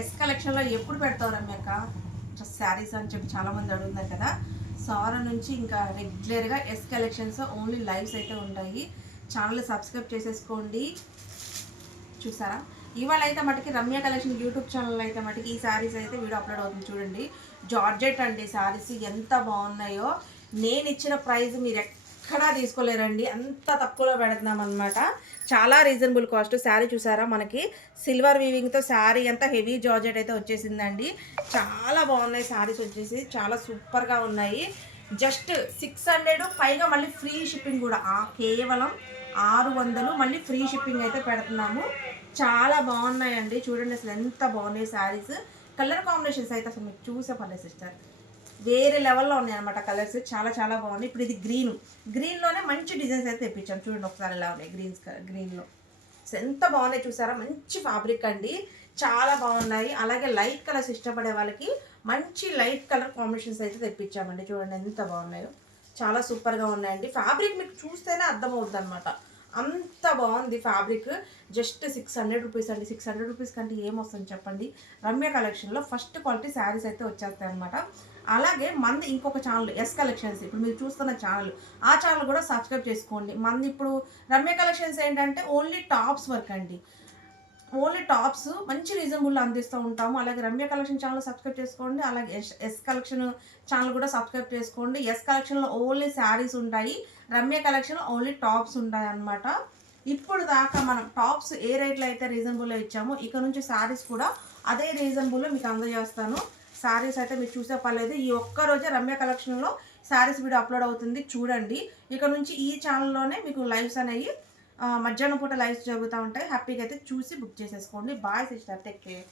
Yes కలెక్షన్లో ఎప్పుడు పెడతావు రమ్యక్క శారీస్ అని చెప్పి చాలామంది అడుగుతున్నారు కదా. సారా నుంచి ఇంకా రెగ్యులర్గా ఎస్ కలెక్షన్స్ ఓన్లీ లైవ్స్ అయితే ఉంటాయి. ఛానల్ సబ్స్క్రైబ్ చేసేసుకోండి. చూసారా, ఇవాళ అయితే మటుకి రమ్య కలెక్షన్ యూట్యూబ్ ఛానల్ అయితే మటుకి ఈ శారీస్ అయితే వీడియో అప్లోడ్ అవుతుంది చూడండి. జార్జెట్ అండి శారీస్ ఎంత బాగున్నాయో. నేను ఇచ్చిన ప్రైస్ మీరు ఎక్కడా తీసుకోలేరండి, అంత తక్కువలో పెడుతున్నాం అనమాట. చాలా రీజనబుల్ కాస్ట్. శారీ చూసారా, మనకి సిల్వర్ వీవింగ్తో శారీ అంతా హెవీ జార్జెట్ అయితే వచ్చేసిందండి. చాలా బాగున్నాయి శారీస్ వచ్చేసి, చాలా సూపర్గా ఉన్నాయి. జస్ట్ 600 పైగా మళ్ళీ ఫ్రీ షిప్పింగ్ కూడా, కేవలం 600 మళ్ళీ ఫ్రీ షిప్పింగ్ అయితే పెడుతున్నాము. చాలా బాగున్నాయండి చూడండి, అసలు ఎంత బాగున్నాయి శారీస్. కలర్ కాంబినేషన్స్ అయితే అసలు మీకు చూసే పర్లేదు సిస్టర్, వేరే లెవెల్లో ఉన్నాయి అనమాట కలర్స్. చాలా చాలా బాగున్నాయి. ఇప్పుడు ఇది గ్రీన్లోనే మంచి డిజైన్స్ అయితే తెప్పించాం చూడండి ఒకసారి, ఎలా ఉన్నాయి గ్రీన్లో ఎంత బాగున్నాయి చూసారా. మంచి ఫ్యాబ్రిక్ అండి, చాలా బాగున్నాయి. అలాగే లైట్ కలర్స్ ఇష్టపడే వాళ్ళకి మంచి లైట్ కలర్ కాంబినేషన్స్ అయితే తెప్పించామండి. చూడండి ఎంత బాగున్నాయో, చాలా సూపర్గా ఉన్నాయండి. ఫ్యాబ్రిక్ మీకు చూస్తేనే అర్థమవుతుంది అనమాట, అంత బాగుంది ఫ్యాబ్రిక్. జస్ట్ 600 రూపీస్ అండి. 600 రూపీస్ కంటే ఏమొస్తుంది చెప్పండి. రమ్య కలెక్షన్లో ఫస్ట్ క్వాలిటీ శారీస్ అయితే వచ్చేస్తాయి అనమాట. అలాగే మంది ఇంకొక ఛానల్ ఎస్ కలెక్షన్స్, ఇప్పుడు మీరు చూస్తున్న ఛానల్, ఆ ఛానల్ కూడా సబ్స్క్రైబ్ చేసుకోండి. మంది ఇప్పుడు రమ్య కలెక్షన్స్ ఏంటంటే ఓన్లీ టాప్స్ వర్క్ అండి, ఓన్లీ టాప్స్ మంచి రీజనబుల్లో అందిస్తూ ఉంటాము. అలాగే రమ్య కలెక్షన్ ఛానల్ సబ్స్క్రైబ్ చేసుకోండి. అలాగే ఎస్ కలెక్షన్ ఛానల్ కూడా సబ్స్క్రైబ్ చేసుకోండి. ఎస్ కలెక్షన్లో ఓన్లీ శారీస్ ఉంటాయి, రమ్య కలెక్షన్లో ఓన్లీ టాప్స్ ఉంటాయి అన్నమాట. ఇప్పుడు దాకా మనం టాప్స్ ఏ రేట్లో అయితే రీజనబుల్లో ఇచ్చామో, ఇక నుంచి శారీస్ కూడా అదే రీజనబుల్లో మీకు అందజేస్తాను. శారీస్ అయితే మీరు చూసే పర్లేదు, ఈ ఒక్కరోజే రమ్య కలెక్షన్లో శారీస్ వీడియో అప్లోడ్ అవుతుంది చూడండి. ఇక నుంచి ఈ ఛానల్లోనే మీకు లైవ్స్ అనేవి మధ్యాహ్నం పూట లైవ్స్ జరుగుతూ ఉంటాయి. హ్యాపీగా అయితే చూసి బుక్ చేసేసుకోండి. Bye sister, take care.